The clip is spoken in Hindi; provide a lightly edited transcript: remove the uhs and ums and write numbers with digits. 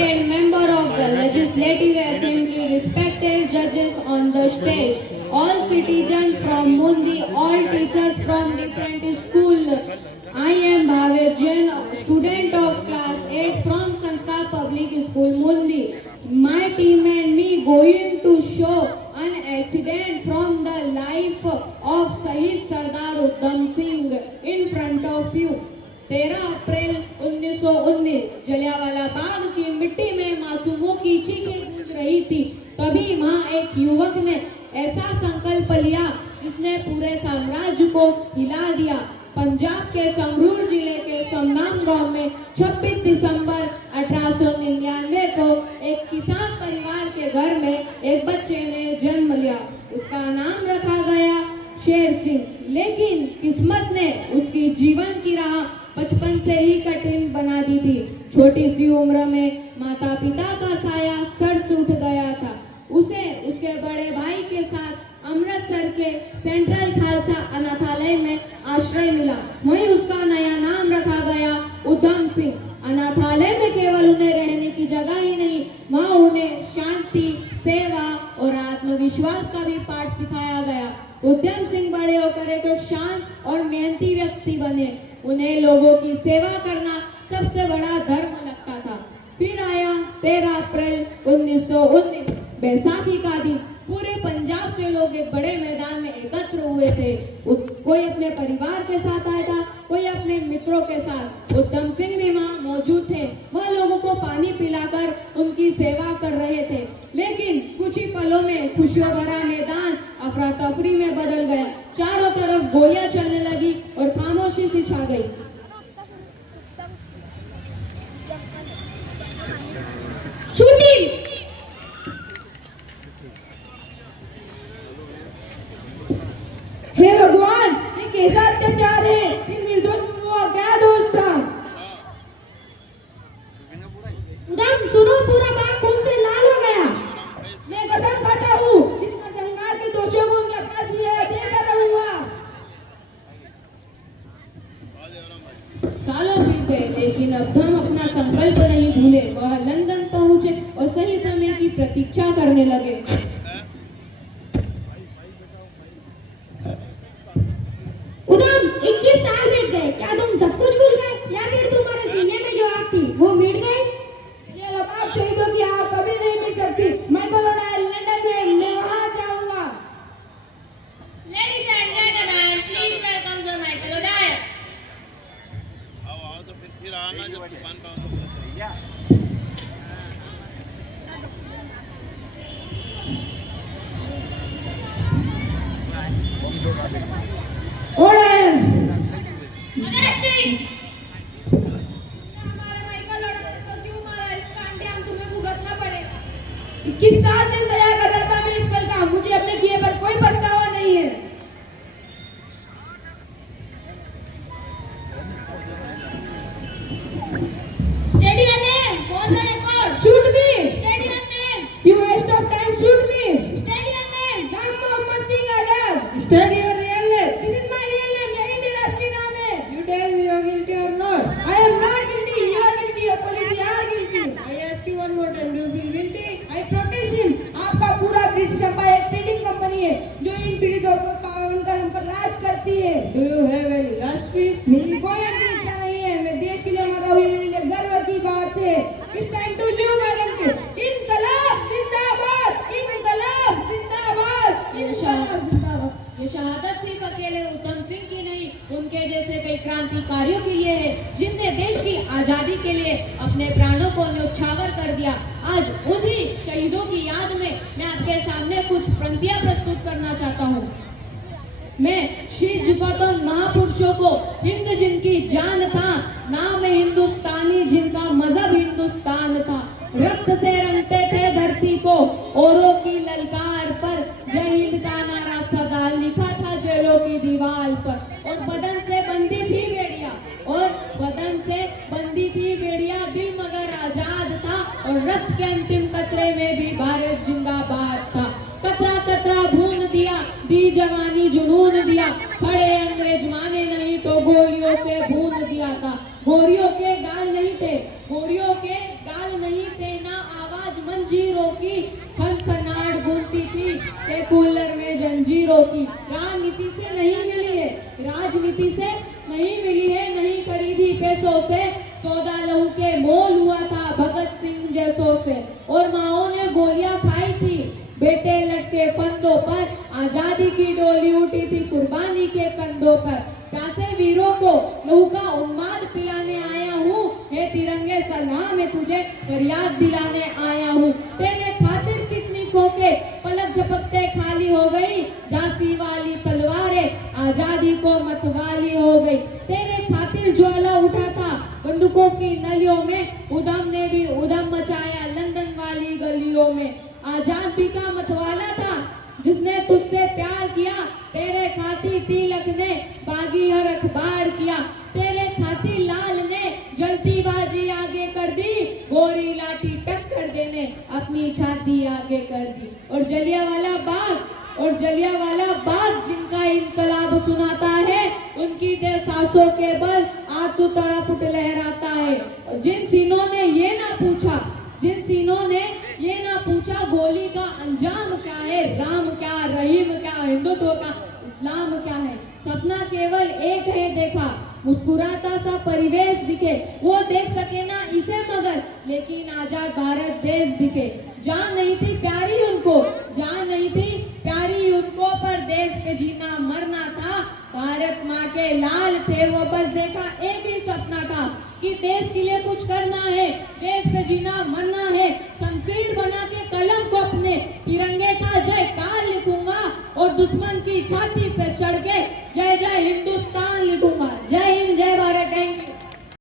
respected member of the Legislative Assembly, respected judges on the stage, all citizens from Mundi, all teachers from different schools. I am Bhavesh Jain, student of class 8 from Sanskar Public School, Mundi. My team and me going to show an accident from the life of Shahid Sardar Udham Singh in front of you. 13 अप्रैल 1919 जलियांवाला बाग की मिट्टी में मासूमों की चीखें गूंज रही थी। तभी वहाँ एक युवक ने ऐसा संकल्प लिया जिसने पूरे साम्राज्य को हिला दिया। पंजाब के संगरूर जिले के समनाम गांव में 26 दिसंबर 1899 को एक किसान परिवार के घर में एक बच्चे ने जन्म लिया। उसका नाम रखा गया शेर सिंह। लेकिन किस्मत ने उसकी जीवन की राह बचपन से ही कठिन बना दी थी। छोटी सी उम्र में माता पिता का साया सर से उठ गया था। उसे उसके बड़े भाई के साथ अमृतसर के सेंट्रल खालसा अनाथालय में आश्रय मिला। वहीं उसका नया नाम रखा गया उधम सिंह। अनाथालय में केवल उन्हें रहने की जगह ही नहीं, वहाँ उन्हें शांति, सेवा और आत्मविश्वास का भी पाठ सिखाया गया। उधम सिंह बड़े होकर एक शांत और मेहनती व्यक्ति बने। उन्हें लोगों की सेवा करना सबसे बड़ा धर्म लगता था। फिर आया 13 अप्रैल 1919 बैसाखी का दिन। पूरे पंजाब से लोग एक बड़े मैदान में एकत्र हुए थे। कोई अपने परिवार के साथ आया था, कोई अपने मित्रों के साथ। उधम सिंह भी वहाँ मौजूद थे। वह लोगों को पानी पिलाकर उनकी सेवा कर रहे थे। लेकिन कुछ ही पलों में खुशियों भरा मैदान अफरा तफरी में बदल गया। चारों तरफ गोलियां चलने लगी और खामोशी सी छा गई। शूटिंग। हे भगवान, ये कैसा अत्याचार है? इन निर्दोष लोगों का क्या दोष था? उधम सुनो, पूरा बाग खून से लाल हो गया। मैं कसम खाता हूँ इस नरसंहार के दोषियों को उनके पास देकर रहूंगा। सालों बीत गए, लेकिन उधम अपना संकल्प नहीं भूले। वह लंदन पहुंचे और सही समय की प्रतीक्षा करने लगे। उधम, 21 साल बीत गए। क्या तुम सब कुछ भूल गए या फिर तुम्हारे सीने में जो आग थी वो मिट गई? ये लबाब शहीदों की आग कभी नहीं मिट सकती। मैं कलोनाइल लंदन में मैं वहां जाऊंगा। Ladies and gentlemen, please welcome the Michael O'Donnell. आओ तो फिर आना जब दुकान पर आओ तो भैया हमारे माइकल ओडेनल को क्यों मारा? इसका अंजाम तुम्हें भुगतना पड़ेगा। 21 साल से इंतजार कर रहा था मैं इस पल का। मुझे अपने किए पर कोई पछतावा नहीं है। Stadium name, for the record. Shoot me! Stadium name, You waste of time. Shoot me! stadium name. नाम मोहम्मद सिंह आजाद। State your real name. This is my real name. यही मेरा असली नाम है। You tell me you are guilty or not. I am not guilty. You are guilty. Your police are guilty. I ask you one more time. Do you feel guilty? I protest him. आपका पूरा ब्रिटिश एम्पायर एक ट्रेडिंग कंपनी है जो इन पीड़ितों को पावन कर हम पर राज करती है। Do you have any last speech? मेरी कोई अपनी इच्छा नहीं है। मैं देश के लिए मर रहा हूँ। मेरे लिए गर्व की बात है। It's time to live my country. इनकलाब जिंदाबाद! इनकलाब जिंदाबाद! इनकलाब जिंदाबाद! ये शहादत सिर्फ अकेले उधम सिंह की नहीं, उनके जैसे कई क्रांतिकारियों के लिए है जिनने देश की आजादी के लिए अपने प्राणों को न्यौछावर कर दिया। आज उन्हीं शहीदों की याद में मैं आपके सामने कुछ पंक्तियां प्रस्तुत करना चाहता हूँ। मैं शीश झुकाता हूं महापुरुषों को, हिंद जिनकी जान था, नाम हिंदुस्तानी जिनका मजहब हिंदुस्तान था। रक्त से रंगते थे धरती को, औरों की ललकार पर जय हिंद का नारा सदा लिखा था जेलों की दीवार पर। और बदन से बंदी थी बेड़िया, और बदन से बंदी थी बेड़िया, दिल मगर आजाद था, और रक्त के अंतिम कतरे में भी भारत जिंदाबाद था। कतरा कतरा भून दिया, दी जवानी जुनून दिया, खड़े अंग्रेज माने नहीं तो गोलियों से भून दिया था। गोरियों के गाल नहीं थे, गोरियों के गाल नहीं थे ना आवाज मंजीरों की, खनखनाहट गूंजती थी सेकुलर में जंजीरों की। राजनीति से नहीं मिली है, राजनीति से नहीं मिली है, नहीं खरीदी पैसों से, सौदा लहू के मोल हुआ था भगत सिंह जैसों से। और माओ ने गोलियां खाई थी बेटे लटके फंदों पर, आजादी की डोली उठी थी कुर्बानी के कंधों पर। प्यासे वीरों को लहू का उन्माद पिलाने आया हूँ, हे तिरंगे सलाम है तुझे फरियाद दिलाने आया हूँ। तेरे खातिर कितनी खोके पलक झपकते खाली हो गई, झांसी वाली तलवारें आजादी को मतवाली हो गई। तेरे खातिर ज्वाला उठा था बंदूकों की नलियों में, उधम ने भी उधम मचाया लंदन वाली गलियों में। आजाद भी का मतवाला था जिसने तुझसे प्यार किया, तेरे खातिर तिलक ने बागी हर अखबार किया। तेरे खातिर लाल ने जल्दीबाजी आगे कर दी, गोरी लाठी टक्कर देने अपनी छाती आगे कर दी। और जलियांवाला बाग जिनका इनकलाब सुनाता है, उनकी दे सांसों के बल आज तो तड़प लहराता है। जिन सीनों ने ये ना पूछा गोली का अंजाम क्या है, राम क्या रहीम क्या हिंदुत्व का इस्लाम क्या है। सपना केवल एक है देखा, मुस्कुराता सा परिवेश दिखे, वो देख सके ना इसे मगर लेकिन आजाद भारत देश दिखे। जान नहीं थी प्यारी उनको पर देश पे जीना मरना था। भारत माँ के लाल थे वो, बस देखा एक ही सपना था कि देश के लिए कुछ करना है, देश पे जीना मरना है। शमशीर बना के कलम को अपने तिरंगे का जयकार लिखूंगा और दुश्मन की छाती पे चढ़ के जय जय हिंद